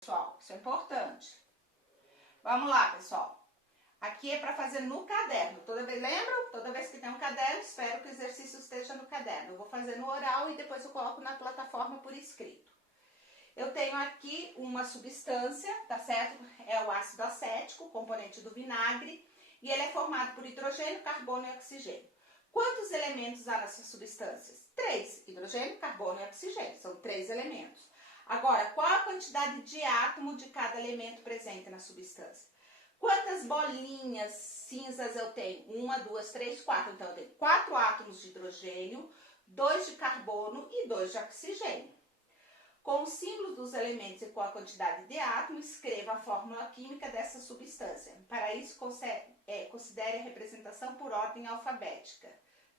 pessoal, isso é importante. Vamos lá, pessoal. Aqui é para fazer no caderno. Lembram? Toda vez que tem um caderno, espero que o exercício esteja no caderno. Eu vou fazer no oral e depois eu coloco na plataforma por escrito. Eu tenho aqui uma substância, tá certo? É o ácido acético, componente do vinagre, e ele é formado por hidrogênio, carbono e oxigênio. Quantos elementos há nessas substâncias? 3. Hidrogênio, carbono e oxigênio. São 3 elementos. Agora, qual a quantidade de átomo de cada elemento presente na substância? Quantas bolinhas cinzas eu tenho? 1, 2, 3, 4. Então, eu tenho 4 átomos de hidrogênio, 2 de carbono e 2 de oxigênio. Com os símbolos dos elementos e com a quantidade de átomos, escreva a fórmula química dessa substância. Para isso, considere a representação por ordem alfabética,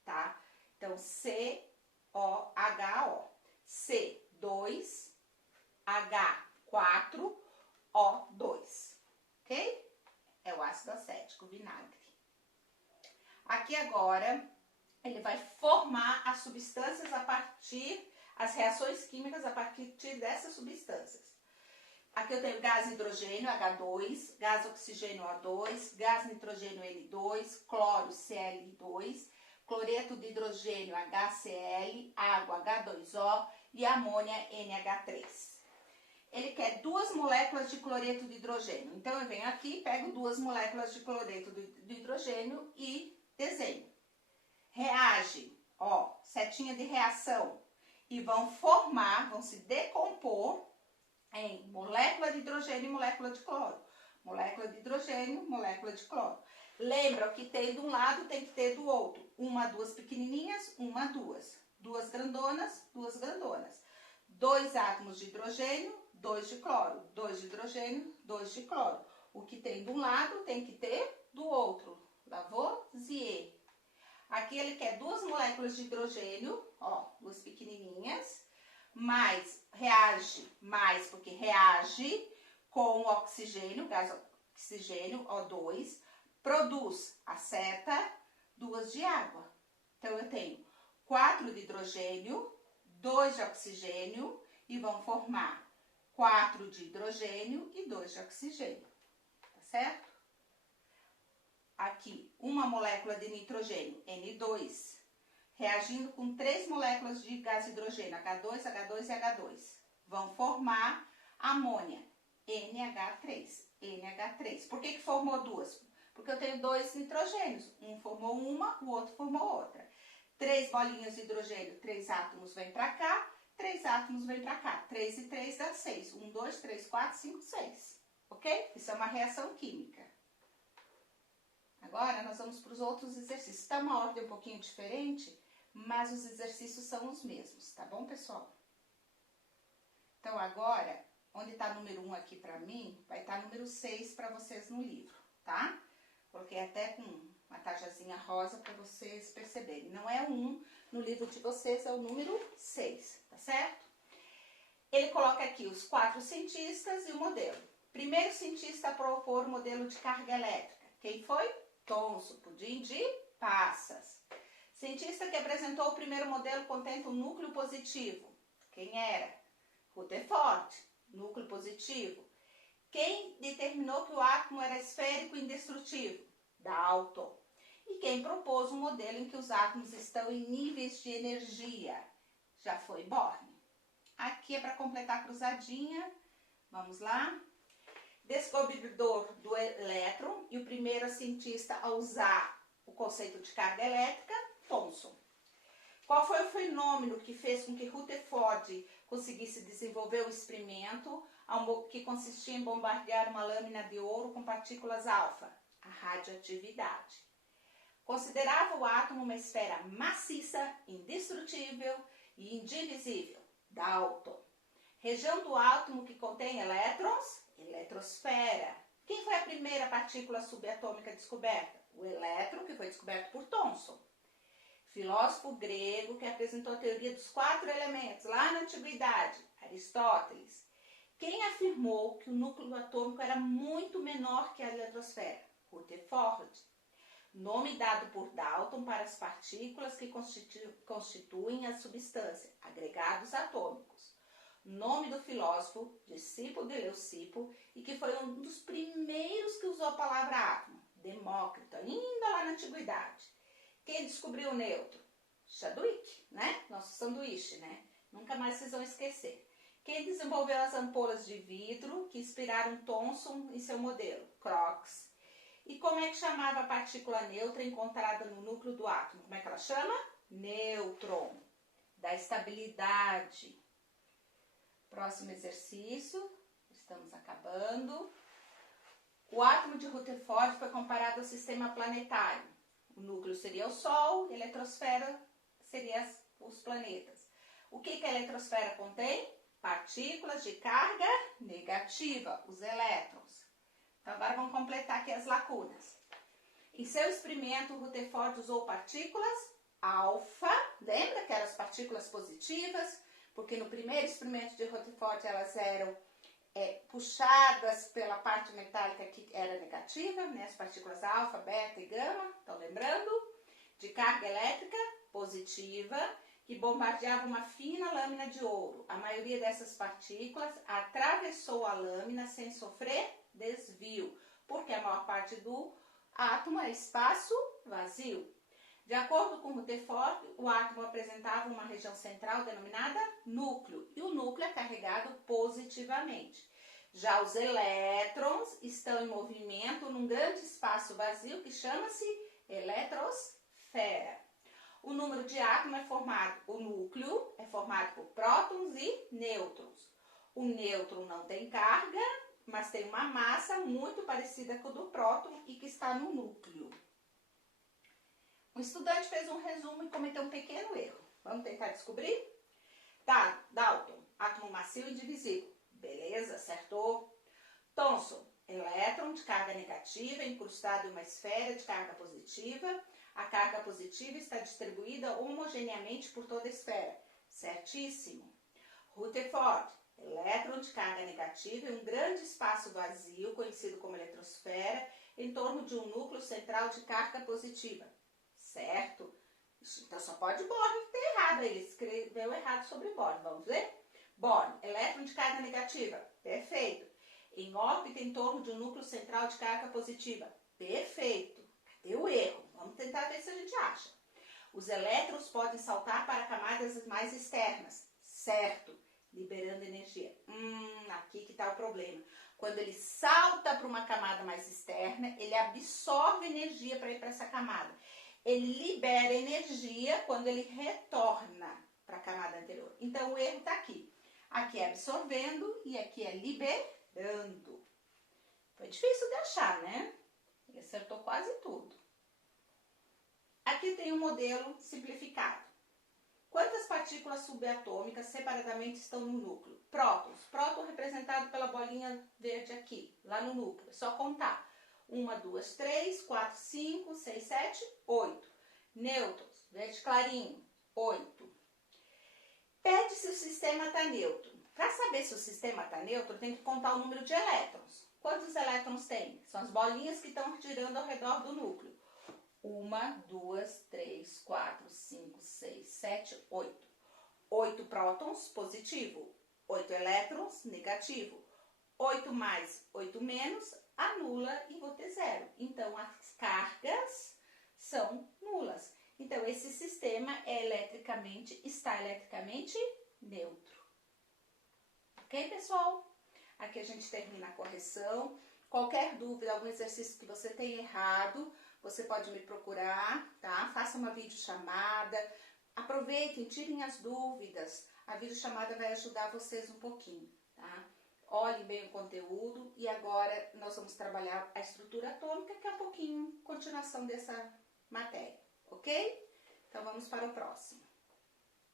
tá? Então, C-O-H-O. C2H4O2, ok? É o ácido acético, vinagre. Aqui agora, ele vai formar as substâncias as reações químicas a partir dessas substâncias. Aqui eu tenho gás hidrogênio, H2, gás oxigênio, O2, gás nitrogênio, N2, cloro, Cl2, cloreto de hidrogênio, HCl, água, H2O e amônia, NH3. Ele quer 2 moléculas de cloreto de hidrogênio. Então, eu venho aqui, pego 2 moléculas de cloreto de hidrogênio e desenho. Reage, ó, setinha de reação, e vão se decompor em molécula de hidrogênio e molécula de cloro. Molécula de hidrogênio, molécula de cloro. Lembra que tem de um lado, tem que ter do outro. 1, 2 pequenininhas, 1, 2. 2 grandonas, 2 grandonas. 2 átomos de hidrogênio, 2 de cloro. 2 de hidrogênio, 2 de cloro. O que tem de um lado, tem que ter do outro. Lavoisier. Aqui ele quer 2 moléculas de hidrogênio, ó, 2 pequenininhas, porque reage com o oxigênio, gás oxigênio, O2, produz, aceta, 2 de água. Então, eu tenho 4 de hidrogênio, 2 de oxigênio e vão formar 4 de hidrogênio e 2 de oxigênio, tá certo? Aqui, uma molécula de nitrogênio, N2, reagindo com 3 moléculas de gás hidrogênio, H2, H2 e H2. Vão formar amônia, NH3, NH3. Por que formou 2? Porque eu tenho 2 nitrogênios, um formou uma, o outro formou outra. 3 bolinhas de hidrogênio, 3 átomos vêm para cá, 3 átomos vêm para cá. 3 e 3 dá 6. 1, 2, 3, 4, 5, 6. Ok? Isso é uma reação química. Agora, nós vamos para os outros exercícios. Está uma ordem um pouquinho diferente, mas os exercícios são os mesmos, tá bom, pessoal? Então, agora, onde está número 1 aqui para mim, vai estar número 6 para vocês no livro, tá? Coloquei até com uma tajazinha rosa para vocês perceberem. Não é o 1 no livro de vocês, é o número 6, tá certo? Ele coloca aqui os 4 cientistas e o modelo. Primeiro cientista a propor o modelo de carga elétrica. Quem foi? Thomson, pudim de passas. Cientista que apresentou o primeiro modelo contendo um núcleo positivo. Quem era? Rutherford, núcleo positivo. Quem determinou que o átomo era esférico e indestrutível? Dalton. E quem propôs um modelo em que os átomos estão em níveis de energia? Já foi Bohr. Aqui é para completar a cruzadinha. Vamos lá. Descobridor do elétron e o primeiro cientista a usar o conceito de carga elétrica, Thomson. Qual foi o fenômeno que fez com que Rutherford conseguisse desenvolver o experimento que consistia em bombardear uma lâmina de ouro com partículas alfa? A radioatividade. Considerava o átomo uma esfera maciça, indestrutível e indivisível. Dalton. Região do átomo que contém elétrons? Eletrosfera. Quem foi a primeira partícula subatômica descoberta? O elétron, que foi descoberto por Thomson. Filósofo grego que apresentou a teoria dos 4 elementos lá na antiguidade, Aristóteles. Quem afirmou que o núcleo atômico era muito menor que a eletrosfera? Rutherford. Nome dado por Dalton para as partículas que constituem a substância, agregados atômicos. nome do filósofo, discípulo de Leucipo, e que foi um dos primeiros que usou a palavra átomo, Demócrito, ainda lá na antiguidade. Quem descobriu o nêutron? Chadwick, né? Nosso sanduíche, né? Nunca mais vocês vão esquecer. Quem desenvolveu as ampolas de vidro que inspiraram Thomson em seu modelo? Crookes. E como é que chamava a partícula neutra encontrada no núcleo do átomo? Como é que ela chama? Nêutron. Da estabilidade. Próximo exercício. Estamos acabando. O átomo de Rutherford foi comparado ao sistema planetário. O núcleo seria o Sol, a eletrosfera seria os planetas. O que a eletrosfera contém? Partículas de carga negativa, os elétrons. Então, agora vamos completar aqui as lacunas. Em seu experimento, Rutherford usou partículas alfa, lembra que eram as partículas positivas? Porque no primeiro experimento de Rutherford elas eram puxadas pela parte metálica que era negativa, né? As partículas alfa, beta e gama, estão lembrando? De carga elétrica positiva, que bombardeava uma fina lâmina de ouro. A maioria dessas partículas atravessou a lâmina sem sofrer desvio, porque a maior parte do átomo é espaço vazio. De acordo com Rutherford, o átomo apresentava uma região central denominada núcleo, e o núcleo é carregado positivamente. Já os elétrons estão em movimento num grande espaço vazio que chama-se eletrosfera. O número de átomos é formado, o núcleo é formado por prótons e nêutrons. O nêutron não tem carga, mas tem uma massa muito parecida com a do próton e que está no núcleo. Um estudante fez um resumo e cometeu um pequeno erro. Vamos tentar descobrir? Tá, Dalton, átomo macio e indivisível. Beleza, acertou. Thomson, elétron de carga negativa incrustado em uma esfera de carga positiva. A carga positiva está distribuída homogeneamente por toda a esfera. Certíssimo. Rutherford, elétron de carga negativa em um grande espaço vazio, conhecido como eletrosfera, em torno de um núcleo central de carga positiva. Certo? Então só pode Bohr ter errado. Ele escreveu errado sobre Bohr. Vamos ver? Bohr, elétron de carga negativa. Perfeito. Em órbita em torno de um núcleo central de carga positiva. Perfeito. Cadê o erro? Vamos tentar ver se a gente acha. Os elétrons podem saltar para camadas mais externas. Certo. Liberando energia. Aqui que está o problema. Quando ele salta para uma camada mais externa, ele absorve energia para ir para essa camada. Ele libera energia quando ele retorna para a camada anterior. Então, o erro está aqui. Aqui é absorvendo e aqui é liberando. Foi difícil de achar, né? Ele acertou quase tudo. Aqui tem um modelo simplificado. Quantas partículas subatômicas separadamente estão no núcleo? Prótons. Próton representado pela bolinha verde aqui, lá no núcleo. É só contar. 1, 2, 3, 4, 5, 6, 7, 8. Nêutrons, verde clarinho, 8. Pede se o sistema está neutro. Para saber se o sistema está neutro, tem que contar o número de elétrons. Quantos elétrons tem? São as bolinhas que estão girando ao redor do núcleo. 1, 2, 3, 4, 5, 6, 7, 8. 8 prótons, positivo. 8 elétrons, negativo. 8 mais, 8 menos, anula e vou ter 0. Então, as cargas são nulas. Então, esse sistema está eletricamente neutro. Ok, pessoal? Aqui a gente termina a correção. Qualquer dúvida, algum exercício que você tenha errado, você pode me procurar, tá? Faça uma videochamada. Aproveitem, tirem as dúvidas. A videochamada vai ajudar vocês um pouquinho, tá? Olhem bem o conteúdo e agora nós vamos trabalhar a estrutura atômica, que é um pouquinho continuação dessa matéria, ok? Então vamos para o próximo.